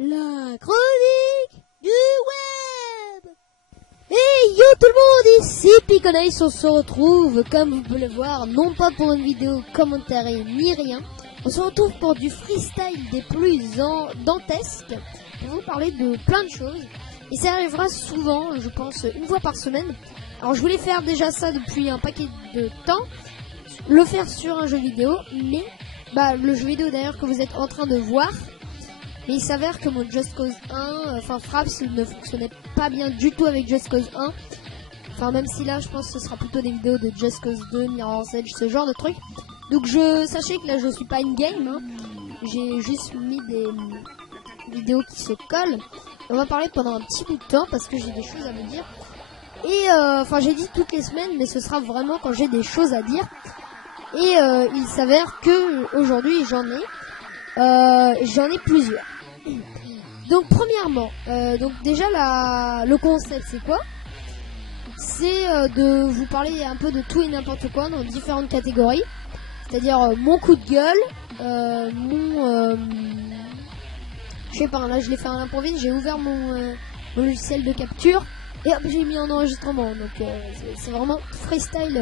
La chronique du web. Hey yo tout le monde, ici Piconaïs, on se retrouve comme vous pouvez le voir, non pas pour une vidéo commentaire ni rien. On se retrouve pour du freestyle des plus dantesques, pour vous parler de plein de choses. Et ça arrivera souvent, je pense, une fois par semaine. Alors je voulais faire déjà ça depuis un paquet de temps, le faire sur un jeu vidéo, mais le jeu vidéo d'ailleurs que vous êtes en train de voir. Mais il s'avère que mon Just Cause 1, Fraps ne fonctionnait pas bien du tout avec Just Cause 1. Enfin, même si là, je pense que ce sera plutôt des vidéos de Just Cause 2, Mirror's Edge, ce genre de trucs. Donc, sachez que là, je suis pas in-game. Hein. J'ai juste mis des vidéos qui se collent. On va parler pendant un petit bout de temps parce que j'ai des choses à vous dire. Et, j'ai dit toutes les semaines, mais ce sera vraiment quand j'ai des choses à dire. Et il s'avère que aujourd'hui j'en ai plusieurs. Donc premièrement, déjà le concept c'est quoi? C'est de vous parler un peu de tout et n'importe quoi dans différentes catégories. C'est-à-dire mon coup de gueule, je sais pas, là je l'ai fait à l'improviste, j'ai ouvert mon logiciel de capture et hop j'ai mis un enregistrement. Donc c'est vraiment freestyle.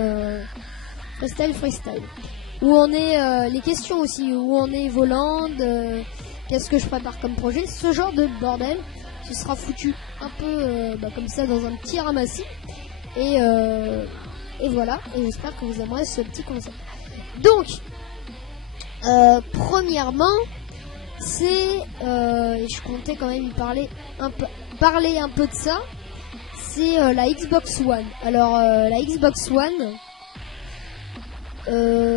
Où on est les questions aussi, où on est Voland, qu'est-ce que je prépare comme projet, ce genre de bordel. Ce sera foutu un peu comme ça dans un petit ramassis. Et voilà, et j'espère que vous aimerez ce petit concept. Donc, premièrement, c'est, et je comptais quand même parler un peu de ça, c'est la Xbox One. Alors, la Xbox One...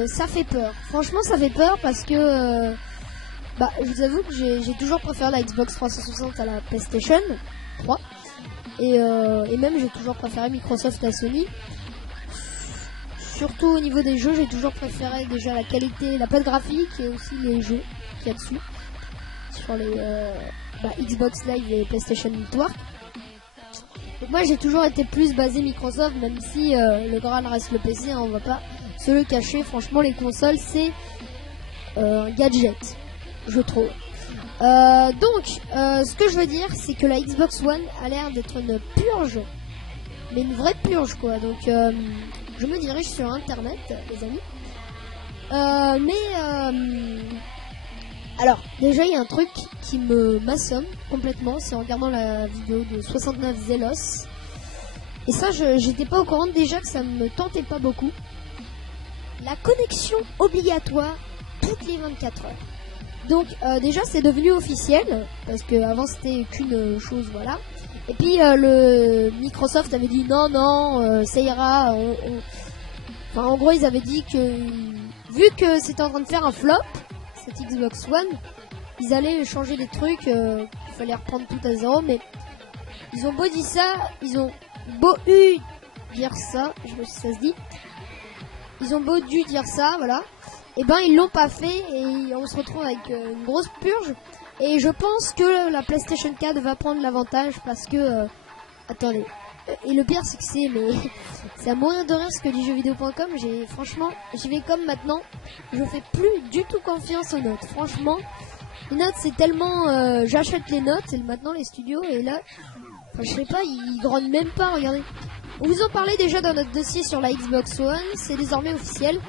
ça fait peur. Franchement, ça fait peur parce que je vous avoue que j'ai toujours préféré la Xbox 360 à la PlayStation 3 et même j'ai toujours préféré Microsoft à Sony. Surtout au niveau des jeux, j'ai toujours préféré déjà la qualité, la patte graphique et aussi les jeux qu'il y a dessus sur les Xbox Live et PlayStation Network. Donc moi j'ai toujours été plus basé Microsoft, même si le Graal reste le PC, hein, on va pas se le cacher. Franchement, les consoles c'est un gadget, je trouve. Donc ce que je veux dire, c'est que la Xbox One a l'air d'être une purge, mais une vraie purge quoi. Donc je me dirige sur internet, les amis. Alors déjà il y a un truc qui m'assomme complètement, c'est en regardant la vidéo de 69 Zelos. Et ça, j'étais pas au courant déjà que ça me tentait pas beaucoup. La connexion obligatoire toutes les 24 heures. Donc déjà c'est devenu officiel parce que avant c'était qu'une chose, voilà. Et puis le Microsoft avait dit non, ça ira. Enfin en gros ils avaient dit que vu que c'était en train de faire un flop cette Xbox One, ils allaient changer les trucs, il fallait reprendre tout à zéro. Mais ils ont beau dire ça, ils ont beau dire ça, je sais pas si ça se dit. Ils ont beau dû dire ça, voilà. Et ils l'ont pas fait et on se retrouve avec une grosse purge. Et je pense que la PlayStation 4 va prendre l'avantage parce que... attendez. Et le pire c'est que c'est à mourir de rire ce que dit jeuxvideo.com. Franchement, j'y vais comme maintenant. Je fais plus du tout confiance aux notes. Franchement, les notes c'est tellement... j'achète les notes et maintenant les studios et là... Enfin je sais pas, ils grondent même pas, regardez. On vous en parlait déjà dans notre dossier sur la Xbox One, c'est désormais officiel.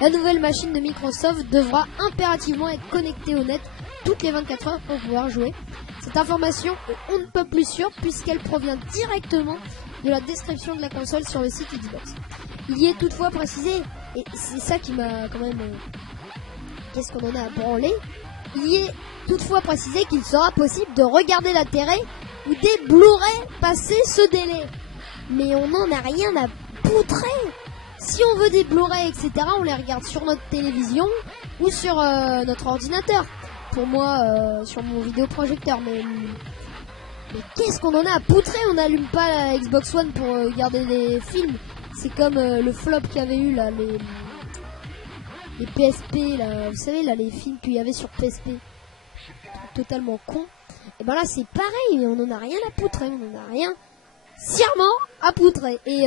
La nouvelle machine de Microsoft devra impérativement être connectée au net toutes les 24 heures pour pouvoir jouer. Cette information est on ne peut plus sûre puisqu'elle provient directement de la description de la console sur le site Xbox. Il y est toutefois précisé, et c'est ça qui m'a quand même... qu'est-ce qu'on en a à branler? Il y est toutefois précisé qu'il sera possible de regarder la télé ou des Blu-ray passer ce délai. Mais on n'en a rien à poutrer. Si on veut des Blu-ray, etc., on les regarde sur notre télévision ou sur notre ordinateur. Pour moi, sur mon vidéoprojecteur. Mais qu'est-ce qu'on en a à poutrer? On n'allume pas la Xbox One pour regarder des films. C'est comme le flop qu'il y avait eu là, les PSP, là, vous savez, là, les films qu'il y avait sur PSP. Totalement con. Et là, c'est pareil, on n'en a rien à poutrer, on n'en a rien sciemment à poutrer. Et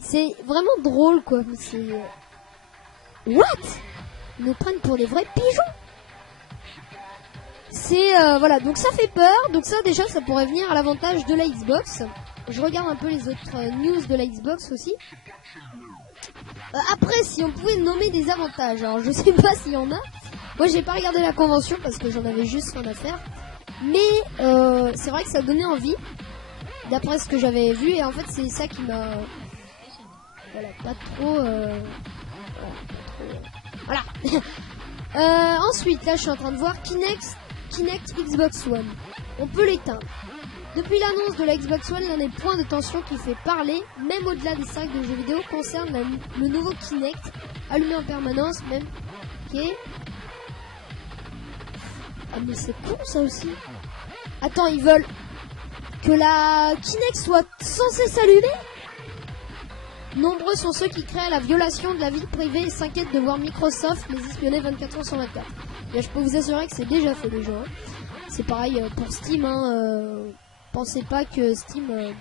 c'est vraiment drôle, quoi. C'est... What? Ils nous prennent pour des vrais pigeons. c'est voilà, donc ça fait peur. Donc ça déjà, ça pourrait venir à l'avantage de la Xbox. Je regarde un peu les autres news de la Xbox aussi. Après, si on pouvait nommer des avantages, alors je sais pas s'il y en a. Moi, j'ai pas regardé la convention parce que j'en avais juste rien à faire. Mais c'est vrai que ça donnait envie, d'après ce que j'avais vu. Et en fait, c'est ça qui m'a, voilà, pas trop, voilà. Ensuite, là, je suis en train de voir Kinect Xbox One. On peut l'éteindre. Depuis l'annonce de la Xbox One, l'un des points de tension qui fait parler, même au-delà des sacs de jeux vidéo, concerne le nouveau Kinect, allumé en permanence, même. Ok. Ah mais c'est con ça aussi. Attends, ils veulent que la Kinect soit censée s'allumer? Nombreux sont ceux qui créent la violation de la vie privée et s'inquiètent de voir Microsoft les espionner 24 heures sur 24. Là, je peux vous assurer que c'est déjà fait déjà. C'est pareil pour Steam. Pensez pas que Steam,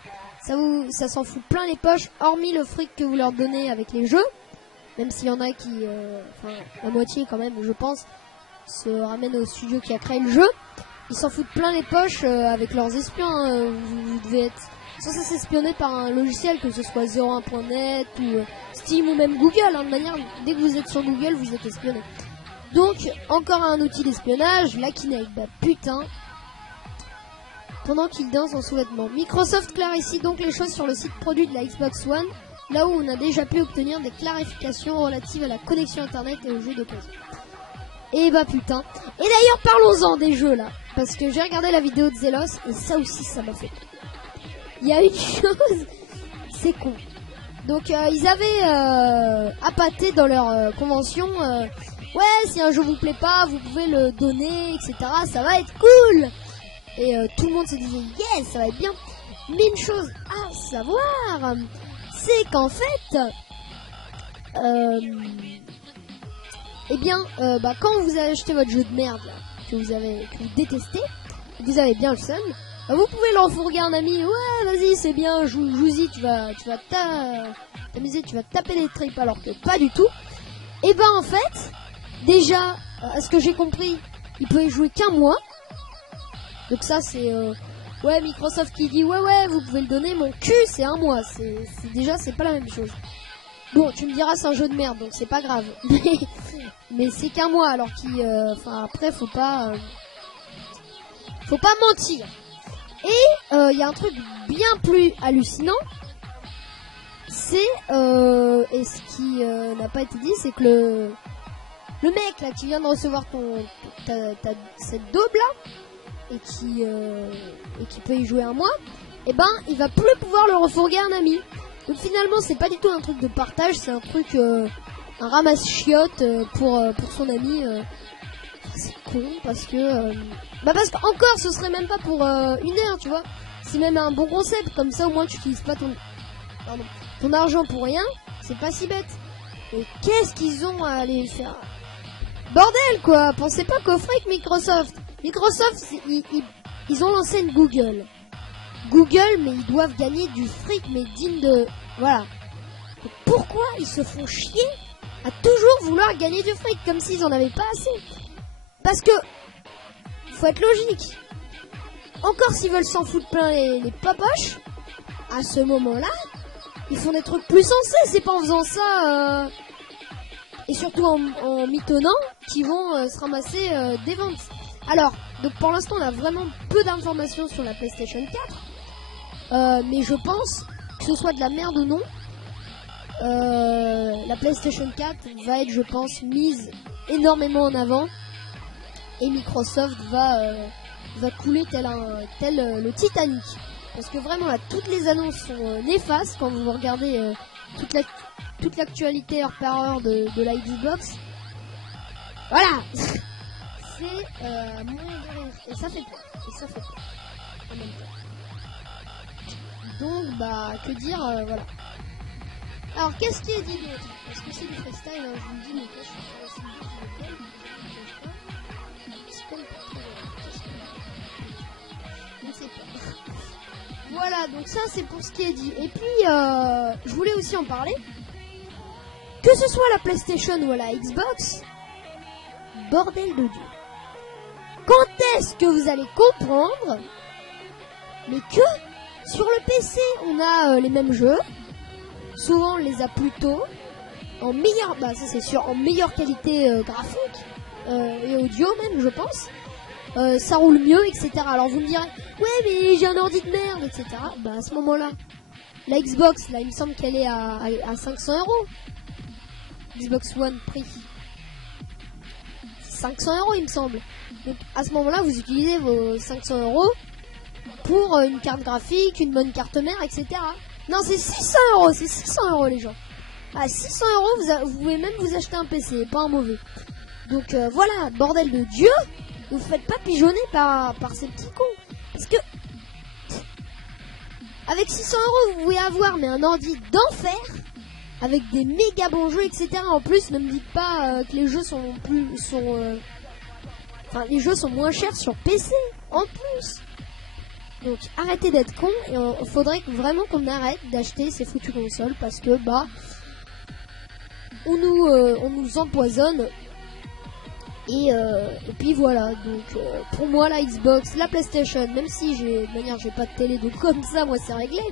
ça s'en fout plein les poches, hormis le fric que vous leur donnez avec les jeux. Même s'il y en a qui, enfin la moitié quand même, je pense, se ramènent au studio qui a créé le jeu. Ils s'en foutent plein les poches avec leurs espions. Vous devez être censé s'espionner par un logiciel, que ce soit 01.net ou Steam ou même Google. De manière, dès que vous êtes sur Google, vous êtes espionné. Donc, encore un outil d'espionnage, la Kinect. Bah putain. Pendant qu'il danse en sous-vêtements. Microsoft clarifie donc les choses sur le site produit de la Xbox One, là où on a déjà pu obtenir des clarifications relatives à la connexion internet et aux jeux d'occasion. Et bah putain. Et d'ailleurs, parlons-en des jeux là, parce que j'ai regardé la vidéo de Zelos et ça aussi, ça m'a fait. Il y a une chose, c'est con. Donc ils avaient appâté dans leur convention, ouais, si un jeu vous plaît pas, vous pouvez le donner, etc. Ça va être cool. Et tout le monde se disait yes, ça va être bien. Mais une chose à savoir, c'est qu'en fait, eh bien, quand vous avez acheté votre jeu de merde là, que vous détestez, vous avez bien le seum, vous pouvez l'enfourguer à un ami. Ouais, vas-y, c'est bien, joue-y, tu vas t'amuser, tu vas taper des tripes, alors que pas du tout. Et ben en fait, déjà, à ce que j'ai compris, il peut y jouer qu'un mois. Donc ça c'est ouais, Microsoft qui dit ouais vous pouvez le donner, mon cul, c'est un mois, c'est déjà, c'est pas la même chose. Bon, tu me diras, c'est un jeu de merde donc c'est pas grave. Mais c'est qu'un mois, alors enfin après faut pas mentir. Et il y a un truc bien plus hallucinant, c'est et ce qui n'a pas été dit, c'est que le mec là qui vient de recevoir cette daube là, et qui peut y jouer un mois, et ben il va plus pouvoir le refourguer à un ami. Donc finalement c'est pas du tout un truc de partage, c'est un truc un ramasse-chiotte pour son ami. C'est con parce que parce qu'encore ce serait même pas pour une heure, tu vois. C'est même un bon concept, comme ça au moins tu utilises pas ton argent pour rien, c'est pas si bête. Et qu'est-ce qu'ils ont à aller faire? Bordel quoi, pensez pas qu'au fric Microsoft, ils ont lancé une Google, mais ils doivent gagner du fric, mais digne de... Voilà. Et pourquoi ils se font chier à toujours vouloir gagner du fric, comme s'ils en avaient pas assez? Parce que, faut être logique. Encore s'ils veulent s'en foutre plein les papoches, à ce moment-là, ils font des trucs plus sensés, c'est pas en faisant ça... Et surtout en mitonnant, qui vont se ramasser des ventes. Alors, donc pour l'instant on a vraiment peu d'informations sur la PlayStation 4, mais je pense que ce soit de la merde ou non, la PlayStation 4 va être, je pense, mise énormément en avant, et Microsoft va couler tel le Titanic, parce que vraiment là toutes les annonces sont néfastes quand vous regardez toute l'actualité heure par heure de la Xbox. Voilà. C'est moins de rire. Et ça fait peur. En même temps. Donc que dire, voilà. Alors qu'est-ce qui est dit d'autre? Parce que c'est du freestyle, hein, je vous le dis, mais je suis pas aussi je sais pas. Voilà, donc ça c'est pour ce qui est dit. Et puis je voulais aussi en parler. Que ce soit la PlayStation ou la Xbox, bordel de Dieu. quand est-ce que vous allez comprendre, mais que sur le PC, on a les mêmes jeux. Souvent, on les a plutôt en meilleure, bah ça c'est sûr, en meilleure qualité graphique et audio même, je pense. Ça roule mieux, etc. Alors vous me direz, ouais mais j'ai un ordi de merde, etc. Bah à ce moment-là, la Xbox, là il me semble qu'elle est à 500 €. Xbox One prix 500 € il me semble. Donc à ce moment-là, vous utilisez vos 500 € pour une carte graphique, une bonne carte mère, etc. Non, c'est 600 €, c'est 600 € les gens. À 600 €, vous pouvez même vous acheter un PC, pas un mauvais. Donc voilà, bordel de Dieu, vous faites pas pigeonner par ces petits cons. Parce que avec 600 € vous pouvez avoir mais un ordi d'enfer avec des méga bons jeux, etc. En plus, ne me dites pas que les jeux les jeux sont moins chers sur PC en plus. Donc arrêtez d'être con et il faudrait vraiment qu'on arrête d'acheter ces foutues consoles parce que bah on nous empoisonne et puis voilà. Donc pour moi la Xbox, la PlayStation, même si j'ai pas de télé donc comme ça moi c'est réglé,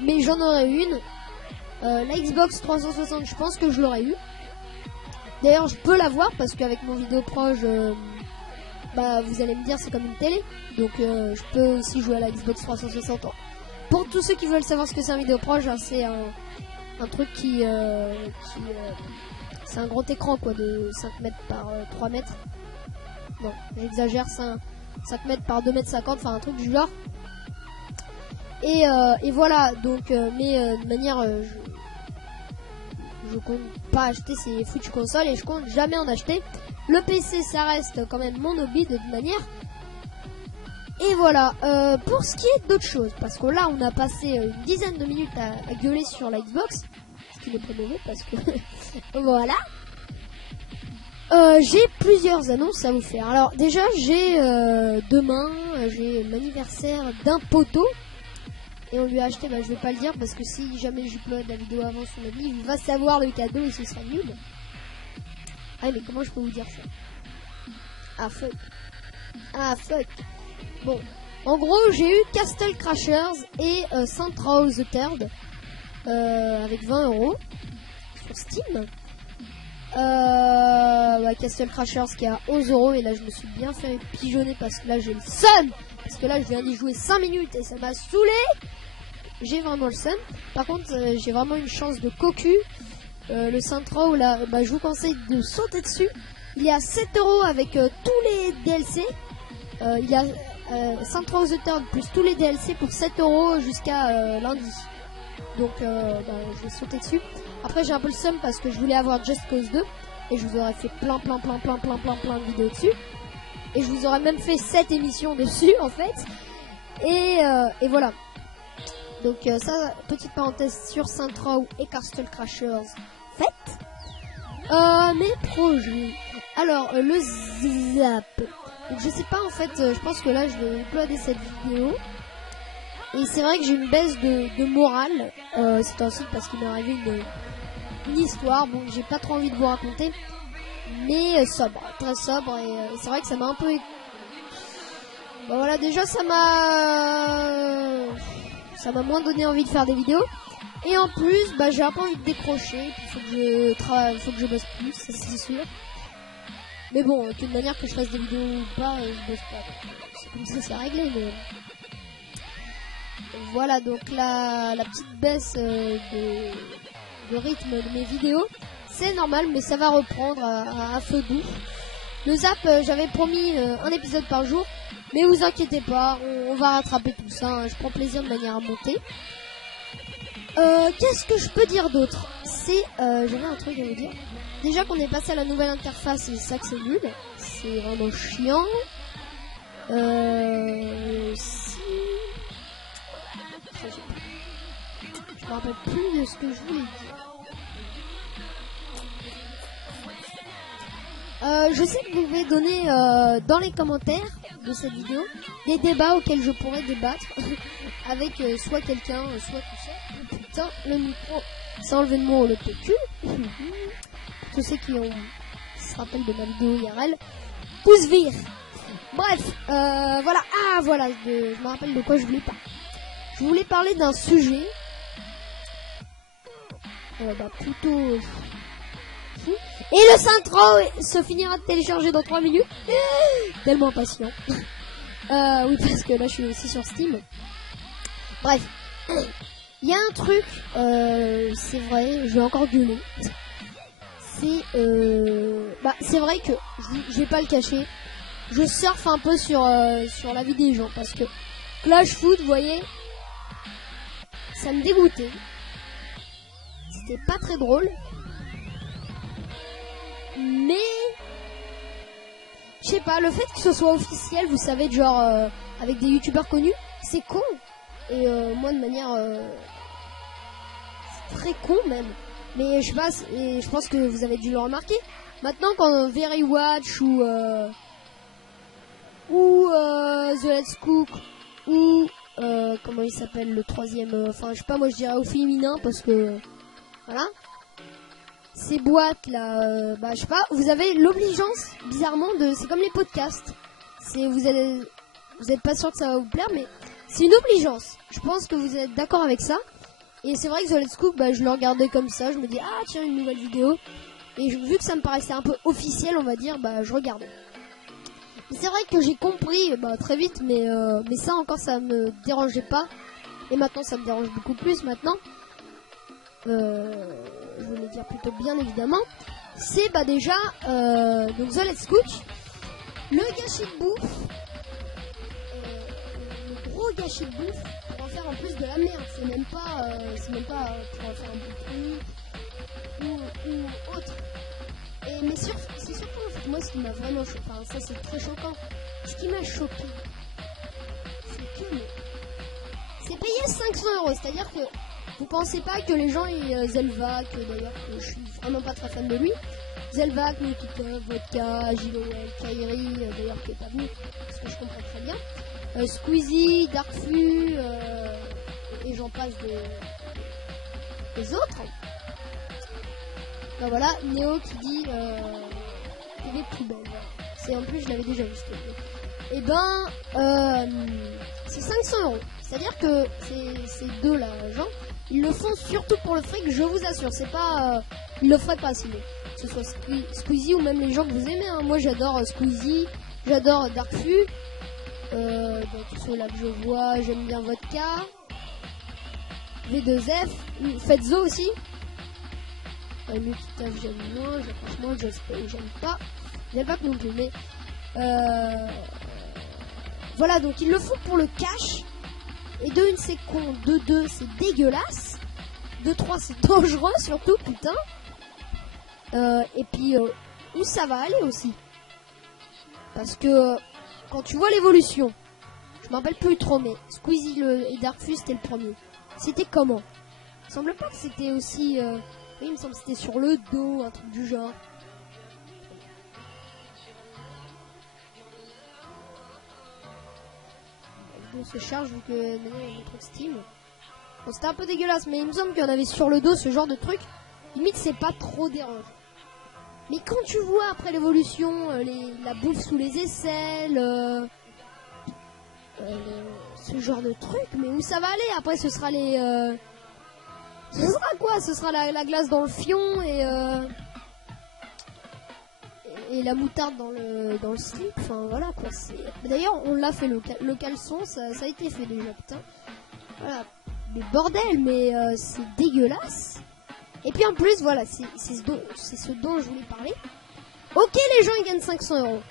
mais j'en aurais une. La Xbox 360 je pense que je l'aurais eu. D'ailleurs je peux l'avoir parce qu'avec mon vidéo proche bah vous allez me dire c'est comme une télé, donc je peux aussi jouer à la Xbox 360. Pour tous ceux qui veulent savoir ce que c'est un vidéo proche, hein, c'est un truc c'est un grand écran quoi de 5 mètres par 3 mètres. Non, j'exagère, 5 mètres par 2 mètres 50, enfin un truc du genre. Et voilà, donc de manière je compte pas acheter ces foutues consoles et je compte jamais en acheter. Le PC ça reste quand même mon hobby de toute manière. Et voilà, pour ce qui est d'autres choses, parce que là on a passé une dizaine de minutes à gueuler sur la Xbox, ce qui n'est pas mauvais parce que voilà. J'ai plusieurs annonces à vous faire. Alors déjà j'ai demain j'ai l'anniversaire d'un poteau. Et on lui a acheté, bah je vais pas le dire parce que si jamais j'upload la vidéo avant son avis, il va savoir le cadeau et ce sera nul. Ah mais comment je peux vous dire ça? Ah fuck. Ah fuck. Bon, en gros j'ai eu Castle Crashers et Saints Row the Third avec 20 € sur Steam. Castle Crashers qui est à 11 € et là je me suis bien fait pigeonner parce que là j'ai le seum. Parce que là je viens d'y jouer 5 minutes et ça m'a saoulé. J'ai vraiment le seum. Par contre j'ai vraiment une chance de cocu. Le Saints Row là, je vous conseille de sauter dessus. Il est à 7 € avec tous les DLC. Il y a Saints Row the Third plus tous les DLC pour 7 € jusqu'à lundi. Donc je vais sauter dessus. Après j'ai un peu le seum parce que je voulais avoir Just Cause 2 et je vous aurais fait plein de vidéos dessus. Et je vous aurais même fait 7 émissions dessus en fait. Et voilà. Donc ça, petite parenthèse sur Saints Row et Castle Crashers faites. Mes projets. Alors le zap. Donc, je sais pas en fait, je pense que là je vais uploader cette vidéo. Et c'est vrai que j'ai une baisse de morale. C'est ainsi parce qu'il m'est arrivé une histoire. Bon, j'ai pas trop envie de vous raconter. Mais sobre, très sobre. Et c'est vrai que ça m'a un peu... Bon voilà, déjà ça m'a moins donné envie de faire des vidéos. Et en plus, j'ai un peu envie de décrocher. Il faut que je bosse plus, ça c'est sûr. Mais bon, de toute manière que je fasse des vidéos ou pas, je bosse pas. C'est comme ça, c'est réglé. Mais... Voilà, donc la petite baisse de rythme de mes vidéos, c'est normal, mais ça va reprendre à feu doux. Le zap, j'avais promis un épisode par jour, mais vous inquiétez pas, on va rattraper tout ça, hein. Je prends plaisir de manière à monter. Qu'est-ce que je peux dire d'autre? C'est, j'avais un truc à vous dire. Déjà qu'on est passé à la nouvelle interface, et ça que c'est nul, c'est vraiment chiant. Je me rappelle plus de ce que je voulais dire. Je sais que vous pouvez donner dans les commentaires de cette vidéo des débats auxquels je pourrais débattre avec soit quelqu'un, soit tout seul. Oh, putain, le micro s'est enlevé de moi le PQ. Tous ceux qui se rappellent de ma vidéo IRL, pouce vire. Bref, voilà. Ah, voilà, je me rappelle de quoi je voulais parler. Je voulais parler d'un sujet plutôt fou. Et le Saints se finira de télécharger dans 3 minutes. Tellement impatient. Oui, parce que là, je suis aussi sur Steam. Bref. Il y a un truc, c'est vrai, je vais encore gueuler. C'est vrai que, je vais pas le cacher, je surfe un peu sur la vie des gens. Parce que Clash Foot, vous voyez, ça me dégoûtait. C'était pas très drôle. Mais je sais pas, le fait que ce soit officiel, vous savez, genre avec des youtubeurs connus, c'est con. Et moi de manière c'est très con même. Mais je pense que vous avez dû le remarquer. Maintenant quand Very Watch ou The Let's Cook ou comment il s'appelle le troisième, enfin je sais pas, moi je dirais au féminin parce que voilà. Ces boîtes là, je sais pas, vous avez l'obligeance bizarrement c'est comme les podcasts. Vous êtes pas sûr que ça va vous plaire, mais c'est une obligeance. Je pense que vous êtes d'accord avec ça. Et c'est vrai que The Let's Cook, je le regardais comme ça, je me dis ah tiens une nouvelle vidéo. Et vu que ça me paraissait un peu officiel, on va dire, je regardais. Mais c'est vrai que j'ai compris très vite, mais ça encore ça me dérangeait pas. Et maintenant ça me dérange beaucoup plus maintenant. Je voulais dire plutôt bien évidemment, c'est déjà donc The Let's Cook, le gâchis de bouffe, le gros gâchis de bouffe pour en faire en plus de la merde. C'est même pas pour en faire un bon truc ou autre. Mais c'est surtout en fait moi ce qui m'a vraiment choqué, enfin ça c'est très choquant. Ce qui m'a choqué, c'est que c'est payé 500 €, c'est-à-dire que vous pensez pas que les gens Zelvac, d'ailleurs que je suis vraiment pas très fan de lui, Zelvac, Nikita, Vodka, Gilowell, Kairi, d'ailleurs qui est pas venu, parce que je comprends très bien, Squeezie, Darkfu, et j'en passe des autres. Voilà, Néo qui dit il est plus belle. C'est en plus je l'avais déjà vu ce et c'est 500 €. C'est-à-dire que ces deux là gens, ils le font surtout pour le fric, je vous assure. C'est pas ils le feraient pas sinon. Que ce soit Squeezie ou même les gens que vous aimez, hein. Moi j'adore Squeezie, j'adore Darkfu, donc ceux là que je vois, j'aime bien Vodka, V2F, Fetzo aussi. Nikita j'aime moins, franchement j'aime pas. J'aime pas non plus, mais voilà, donc ils le font pour le cash. Et de 1 c'est con, de 2 c'est dégueulasse, de 3 c'est dangereux surtout, putain. Et puis où ça va aller aussi, parce que quand tu vois l'évolution, je me rappelle plus trop, mais Squeezie et Darkfu c'était le premier. C'était comment? Il me semble pas que c'était aussi oui, il me semble que c'était sur le dos, un truc du genre. Le se charge vu que maintenant il y a un truc Steam. Bon, c'était un peu dégueulasse, mais il me semble qu'il y en avait sur le dos ce genre de truc. Limite c'est pas trop dérangeant. Mais quand tu vois après l'évolution, la bouffe sous les aisselles, ce genre de truc, mais où ça va aller? Après ce sera ce sera quoi? Ce sera la glace dans le fion et la moutarde dans le slip. Enfin voilà quoi. D'ailleurs on l'a fait le caleçon, ça a été fait déjà, putain. Voilà. Mais bordel, mais c'est dégueulasse. Et puis en plus voilà, c'est ce dont je voulais parler. Ok, les gens ils gagnent 500 €,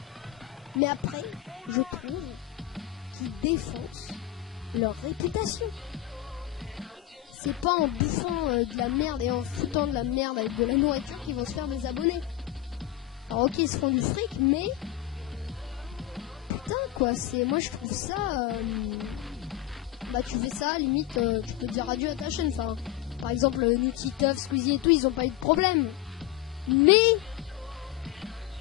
mais après je trouve qu'ils défoncent leur réputation. C'est pas en bouffant de la merde et en foutant de la merde avec de la nourriture qu'ils vont se faire des abonnés. Alors ok, ils se font du fric, mais putain quoi, moi je trouve ça tu fais ça, limite tu peux dire adieu à ta chaîne. Enfin, par exemple Nikita, Squeezie et tout, ils ont pas eu de problème, mais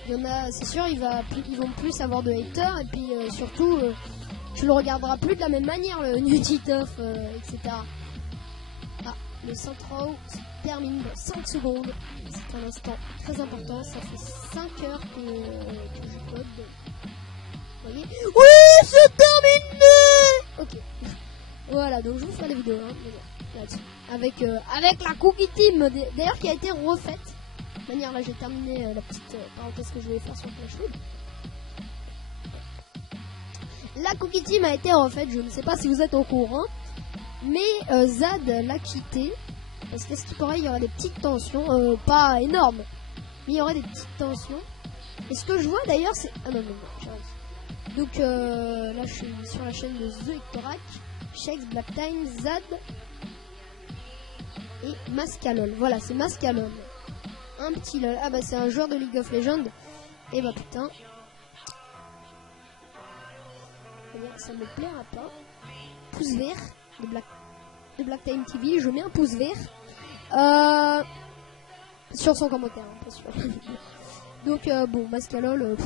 il y en a, c'est sûr, ils vont plus avoir de haters, et puis surtout tu le regarderas plus de la même manière, le Nikita, etc. Ah, le Saints se termine dans 5 secondes. C'est un instant très important. Ça fait 5 heures que je code. voyez. Oui, c'est terminé. Ok. Voilà, donc je vous ferai des vidéos là-dessus. Avec la Cookie Team, d'ailleurs, qui a été refaite. De manière, là, j'ai terminé la petite parenthèse que je voulais faire sur Flashwood. La Cookie Team a été refaite, je ne sais pas si vous êtes au courant, mais Zad l'a quitté. Parce qu'à ce qu'il paraît, il y aurait des petites tensions, pas énormes, mais il y aurait des petites tensions. Et ce que je vois d'ailleurs, c'est... Ah non, j'arrive. Donc là, je suis sur la chaîne de The Hectorac, Shakes, Black Time, Zad et Mascalol. Voilà, c'est Mascalol. Un petit lol. Ah bah c'est un joueur de League of Legends. Et bah putain. Ça me plaira pas. Pouce vert de Black Time TV. Je mets un pouce vert. Sur son commentaire, hein, pas sûr. Donc bon, Mascalol,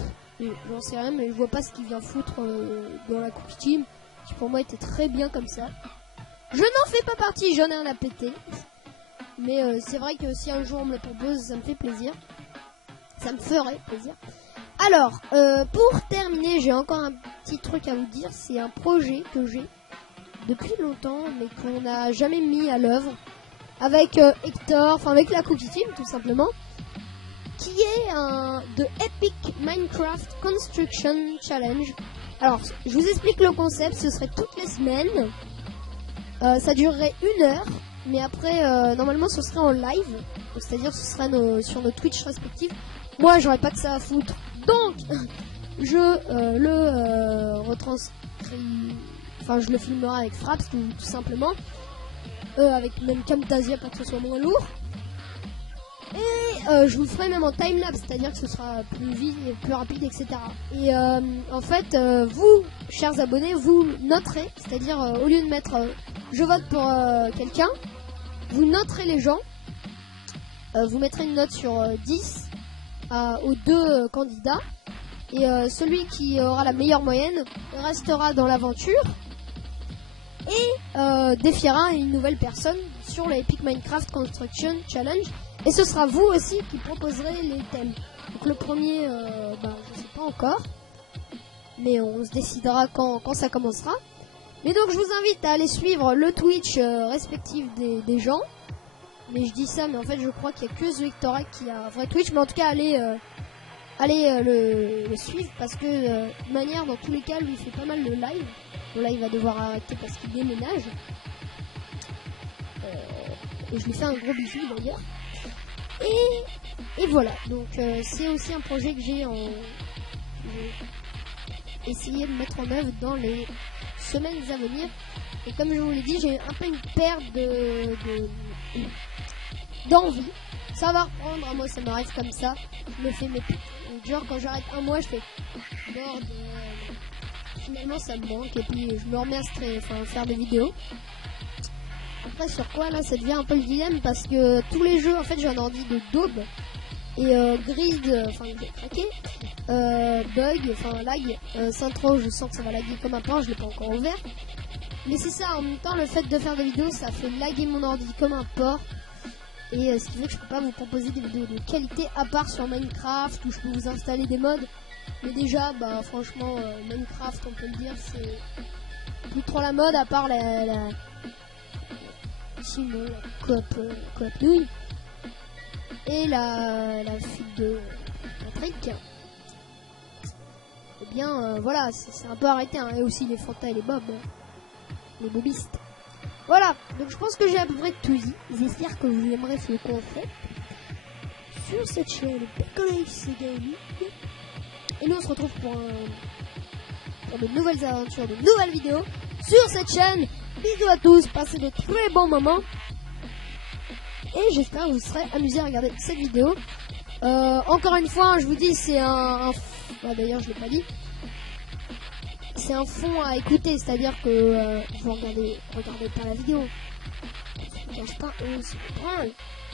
j'en sais rien, mais je vois pas ce qu'il vient foutre dans la Cookie Team, qui pour moi était très bien comme ça. Je n'en fais pas partie, j'en ai un à péter. Mais c'est vrai que si un jour on me le propose, ça me fait plaisir. Ça me ferait plaisir. Alors, pour terminer, j'ai encore un petit truc à vous dire. C'est un projet que j'ai depuis longtemps, mais qu'on n'a jamais mis à l'œuvre. Avec Hector, enfin avec la Cookie Team tout simplement. Qui est de Epic Minecraft Construction Challenge. Alors, je vous explique le concept, ce serait toutes les semaines. Ça durerait 1 heure. Mais après, normalement, ce serait en live. C'est-à-dire, ce serait sur nos Twitch respectifs. Moi, j'aurais pas que ça à foutre. Donc, je le retranscris... Enfin, je le filmerai avec Fraps, tout simplement. Avec même Camtasia pour que ce soit moins lourd. Et je vous le ferai même en timelapse. C'est-à-dire que ce sera plus vite, plus rapide, etc. Et en fait, vous, chers abonnés, vous noterez. C'est-à-dire, au lieu de mettre... je vote pour quelqu'un, vous noterez les gens, vous mettrez une note sur 10 aux 2 candidats, et celui qui aura la meilleure moyenne restera dans l'aventure et défiera une nouvelle personne sur le Epic Minecraft Construction Challenge, et ce sera vous aussi qui proposerez les thèmes. Donc le premier, je sais pas encore, mais on se décidera quand ça commencera. Et donc je vous invite à aller suivre le Twitch respectif des gens. Mais je dis ça, mais en fait je crois qu'il n'y a que The Hectorac qui a un vrai Twitch. Mais en tout cas allez le suivre, parce que de manière, dans tous les cas, lui il fait pas mal de live. Bon là il va devoir arrêter parce qu'il déménage. Et je lui fais un gros bisou d'ailleurs. Et voilà, donc c'est aussi un projet que j'ai essayé de mettre en œuvre dans les semaines à venir. Et comme je vous l'ai dit, j'ai un peu une perte d'envie. Ça va reprendre, moi ça m'arrive comme ça. Je me fais mes genre quand j'arrête un mois, je fais merde, finalement ça me manque, et puis je me remets à faire des vidéos. Après sur quoi là ça devient un peu le dilemme, parce que tous les jeux, en fait j'ai un ordi de daube. Et grid, enfin j'ai craqué, bug, enfin lag, Syntro, je sens que ça va laguer comme un pain, je l'ai pas encore ouvert. Mais c'est ça, en même temps le fait de faire des vidéos, ça fait laguer mon ordi comme un porc. Et ce qui fait que je peux pas vous proposer des vidéos de qualité, à part sur Minecraft où je peux vous installer des mods. Mais déjà, franchement, Minecraft, on peut le dire, c'est plus trop la mode, à part la coop douille. Et la fuite de Patrick. Eh bien, voilà, c'est un peu arrêté, hein. Et aussi les Fanta et les Bob, les bobistes. Voilà, donc je pense que j'ai à peu près tout dit. J'espère que vous aimerez ce concept sur cette chaîne Pickles Gaming. Et nous on se retrouve pour de nouvelles aventures, de nouvelles vidéos sur cette chaîne. Bisous à tous, passez de très bons moments. Et j'espère que vous serez amusés à regarder cette vidéo. Encore une fois, je vous dis, c'est d'ailleurs je l'ai pas dit. C'est un fond à écouter, c'est-à-dire que vous regardez pas la vidéo. Je ne pas,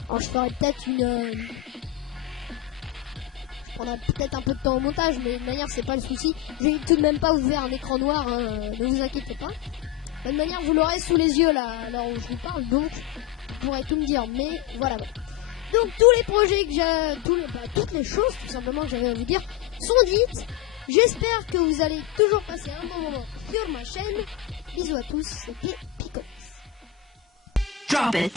alors je ferai peut-être je prendrai peut-être un peu de temps au montage, mais de manière c'est pas le souci. Je vais tout de même pas vous faire un écran noir, hein, ne vous inquiétez pas. De toute manière vous l'aurez sous les yeux là, alors où je vous parle, donc vous pourrez tout me dire, mais voilà. Donc tous les projets que j'ai, toutes les choses tout simplement que j'avais à vous dire sont dites. J'espère que vous allez toujours passer un bon moment sur ma chaîne. Bisous à tous, c'était Picolis. Drop it.